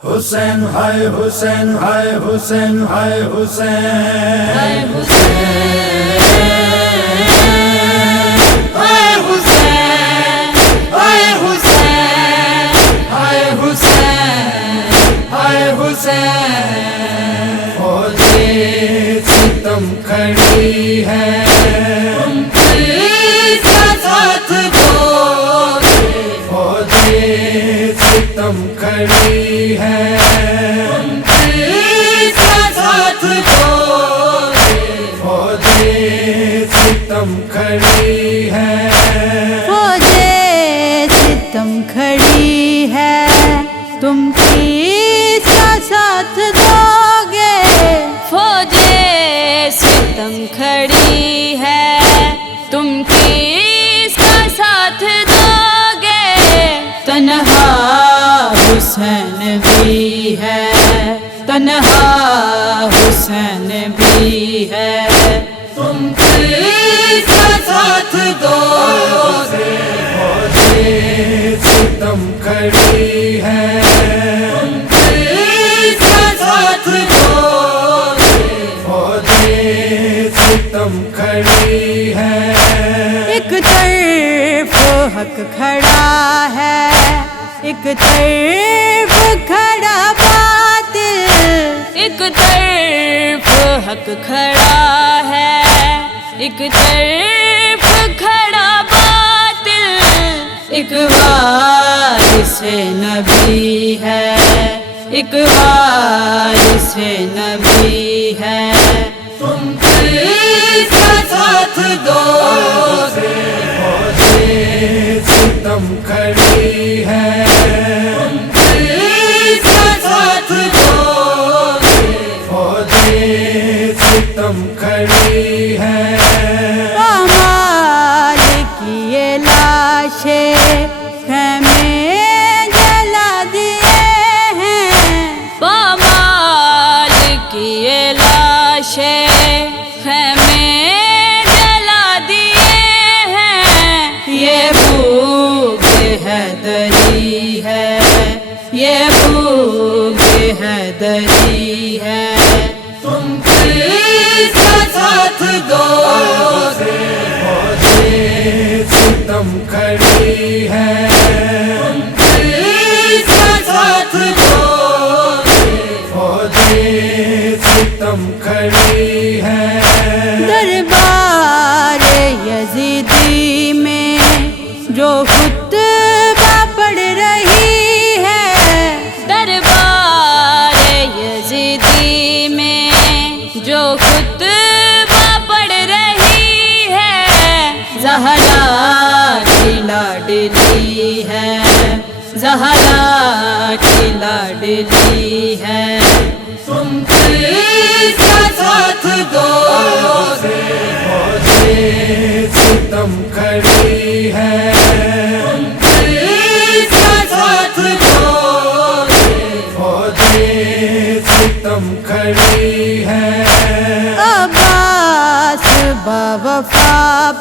حسین ہائے حسین ہائے حسین ہائے حسین ہائے حسین ہائے حسین ہائے حسین ہائے حسین ہائے حسین فوجیں ستم کھڑی ہے تم کس کا ساتھ دو گے فوجیں ستم کھڑی ہے تم کس کا ساتھ دو گے فوجیں ستم کھڑی ہے فوجیں ستم کھڑی ہے تم کس کا ساتھ دو گے فوجیں ستم کھڑی ہے تم کس کا ساتھ دو گے تنہا حسین بھی ہے تنہا حسین بھی ہے تم کس کا ساتھ دو گے فوجیں ستم کھڑی ہے تم کس کا ساتھ دو گے فوجیں ستم کھڑی ہے ایک طرف حق کھڑا ہے ایک طرف کھڑا باطل ایک طرف حق کھڑا ہے ایک طرف کھڑا باطل ایک وارث نبی ہے ایک وارث نبی ہے تم کس کا ساتھ دو گے فوجیں ستم کھڑی ہے تم کس کا ساتھ دو گے فوجیں ستم کھڑی ہے پامال کی یہ لاشیں خیمے جلا دیے ہیں پامال کی یہ لاشیں خیمے جلا دیے ہیں یہ بھوک حیدری ہے یہ بھوک حیدری ہے تم کس کا ساتھ دو گے فوجیں ستم کھڑی ہے تم کس کا ساتھ دو گے فوجیں ستم کھڑی ہے دربار یزیدی میں جو خطبہ پڑھ رہی ہے دربار یزیدی میں جو خطبہ پڑھ رہی ہے زہرا کی لاڈلی ہے زہرا کی لاڈلی ہے تم کس کا ساتھ دو گے فوجیں ستم کھڑی ہے تم کس کا ساتھ دو گے فوجیں ستم کھڑی ہے عباس باوفا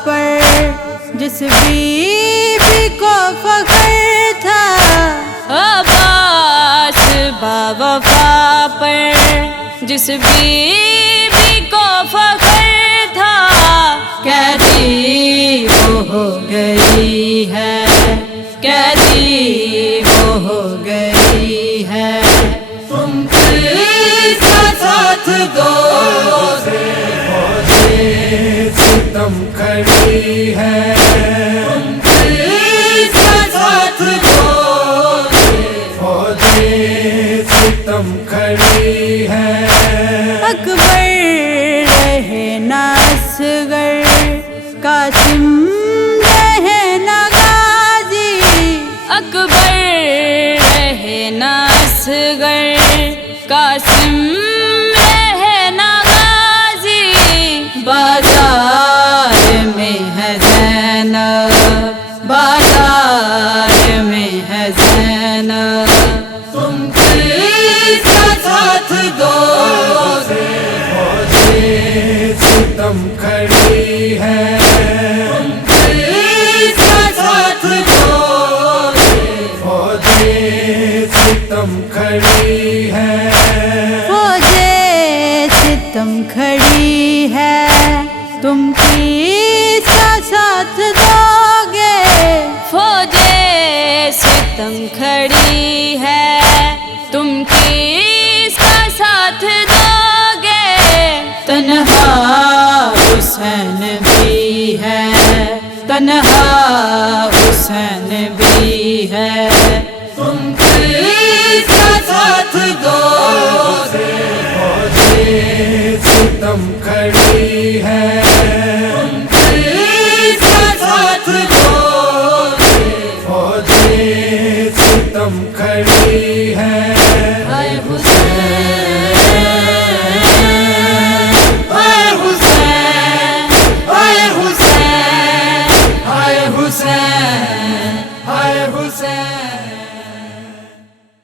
پر جس بیوی کو فخر تھا عباس باوفا پر جس بیوی کو فخر تھا قیدی وہ ہو گئی ہے قیدی وہ ہو گئی ہے تم کس کا ساتھ دو گے فوجیں ستم کھڑی ہے تم کس کا ساتھ دو گے فوجیں ستم کھڑی ہے اکبر رہے نہ اصغر قاسم رہے نہ غازی اکبر رہے نہ اصغر قاسم رہے نہ غازی بازار میں ہے زینب بازار میں ہے زینب تم کس کا ساتھ دو گے فوجیں ستم کھڑی ہے تم کس کا ساتھ دو گے فوجیں ستم کھڑی ستم کھڑی ہے، تم کس کا ساتھ دو گے؟ تنہا حسین بھی ہے، تنہا حسین بھی ہے، تم کس کا ساتھ دو گے؟ ستم کھڑی ہے، تم کس کا ساتھ دو گے؟ فوجیں ستم کھڑی ہے، ہائے حسین، ہائے حسین، ہائے حسین، ہائے حسین، ہائے حسین۔